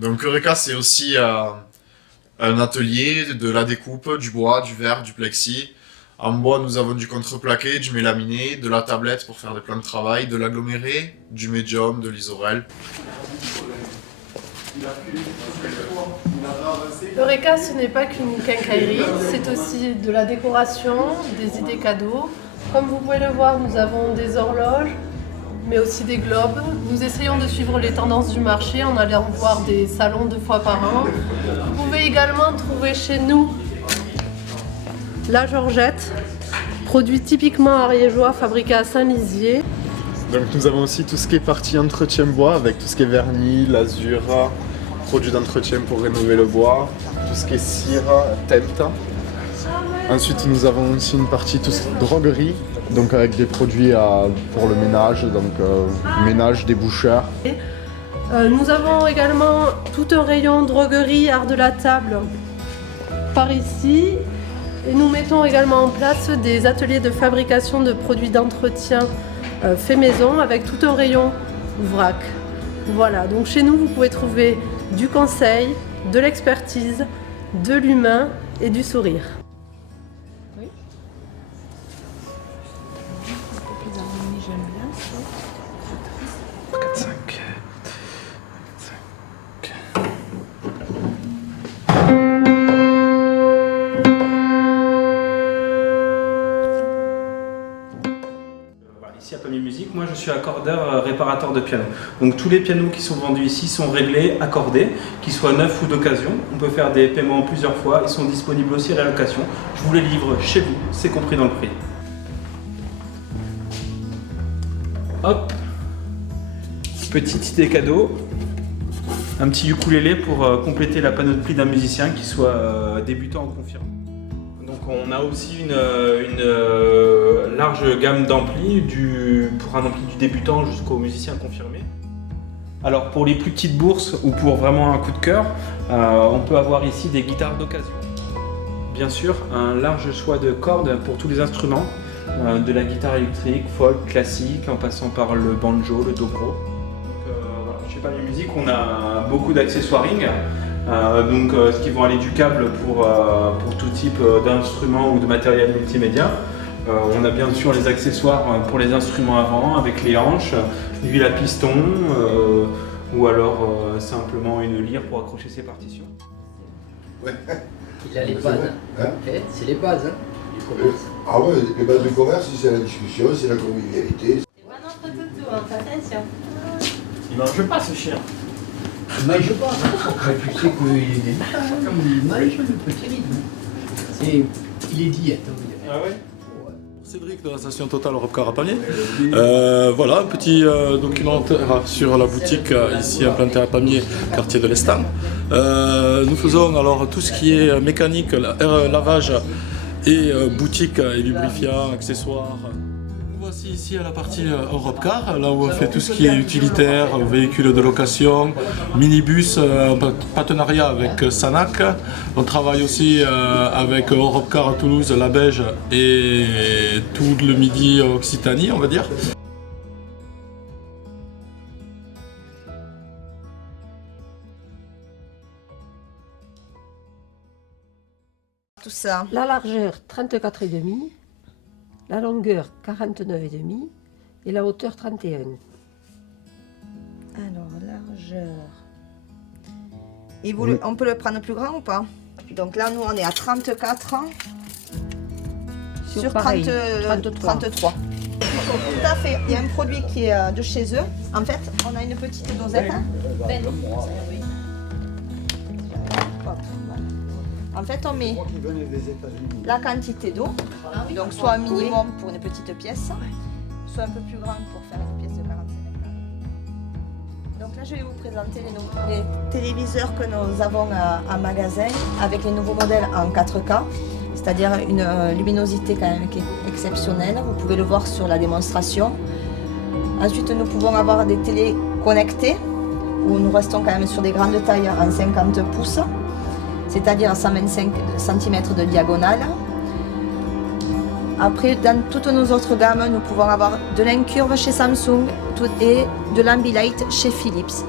Donc Eureka, c'est aussi un atelier de la découpe, du bois, du verre, du plexi. En bois, nous avons du contreplaqué, du mélaminé, de la tablette pour faire des plans de travail, de l'aggloméré, du médium, de l'isorel. Eureka, ce n'est pas qu'une quincaillerie, c'est aussi de la décoration, des idées cadeaux. Comme vous pouvez le voir, nous avons des horloges, mais aussi des globes. Nous essayons de suivre les tendances du marché en allant voir des salons 2 fois par an. Vous pouvez également trouver chez nous la Georgette, produit typiquement ariégeois fabriqué à Saint-Lizier. Donc nous avons aussi tout ce qui est partie entretien bois, avec tout ce qui est vernis, lasure, produits d'entretien pour rénover le bois, tout ce qui est cire, teinte. Ensuite nous avons aussi une partie droguerie, donc avec des produits pour le ménage, donc ménage, déboucheurs. Nous avons également tout un rayon droguerie, art de la table par ici. Et nous mettons également en place des ateliers de fabrication de produits d'entretien fait maison avec tout un rayon vrac. Voilà, donc chez nous vous pouvez trouver du conseil, de l'expertise, de l'humain et du sourire. Oui. Ici à Pamiers Musique, moi je suis accordeur réparateur de piano. Donc tous les pianos qui sont vendus ici sont réglés, accordés, qu'ils soient neufs ou d'occasion. On peut faire des paiements plusieurs fois, ils sont disponibles aussi à la location. Je vous les livre chez vous, c'est compris dans le prix. Hop, petite idée cadeau, un petit ukulélé pour compléter la panoplie d'un musicien qui soit débutant ou confirmé. Donc on a aussi une large gamme d'amplis, pour un ampli du débutant jusqu'au musicien confirmé. Alors pour les plus petites bourses ou pour vraiment un coup de cœur, on peut avoir ici des guitares d'occasion. Bien sûr, un large choix de cordes pour tous les instruments, de la guitare électrique, folk, classique, en passant par le banjo, le dobro. Donc voilà, chez Pamiers Musique, on a beaucoup d'accessoiring. Ce qui vont aller du câble pour tout type d'instruments ou de matériel multimédia. On a bien sûr les accessoires pour les instruments avant avec les hanches, l'huile à piston ou alors simplement une lyre pour accrocher ses partitions. Ouais. Il a les bases, hein. C'est les bases du commerce. Ah ouais, les bases du commerce, c'est la discussion, c'est la convivialité. C'est pas notre toutou, hein, fais attention. Il mange pas ce chien. Il mange pas. Mais tu sais qu'il est méchant comme il mange le petit rythme. Il est diète, on va dire. Ah ouais? Cédric de la station Total Europcar à Pamiers. Voilà un petit documentaire sur la boutique ici implantée à Pamiers, quartier de l'Estam. Nous faisons alors tout ce qui est mécanique, lavage et boutique et lubrifiants, accessoires. Voici ici à la partie Europcar, là où on fait tout ce qui est utilitaire, véhicules de location, minibus, en partenariat avec Sanac. On travaille aussi avec Europcar à Toulouse, la Beige et tout le Midi Occitanie, on va dire. Tout ça. La largeur 34,5, la longueur 49,5 et la hauteur 31. Alors, largeur. Et on peut le prendre plus grand ou pas? Donc là, nous, on est à 34 sur pareil, 33. Tout à fait. Il y a un produit qui est de chez eux. En fait, on a une petite dosette. En fait, on met la quantité d'eau, donc soit un minimum pour une petite pièce, soit un peu plus grande pour faire une pièce de 45 mètres. Donc là, je vais vous présenter les téléviseurs que nous avons en magasin avec les nouveaux modèles en 4K, c'est-à-dire une luminosité quand même qui est exceptionnelle. Vous pouvez le voir sur la démonstration. Ensuite, nous pouvons avoir des télés connectées où nous restons quand même sur des grandes tailles en 50 pouces. C'est-à-dire à 125 cm de diagonale. Après, dans toutes nos autres gammes, nous pouvons avoir de l'incurve chez Samsung et de l'Ambilight chez Philips.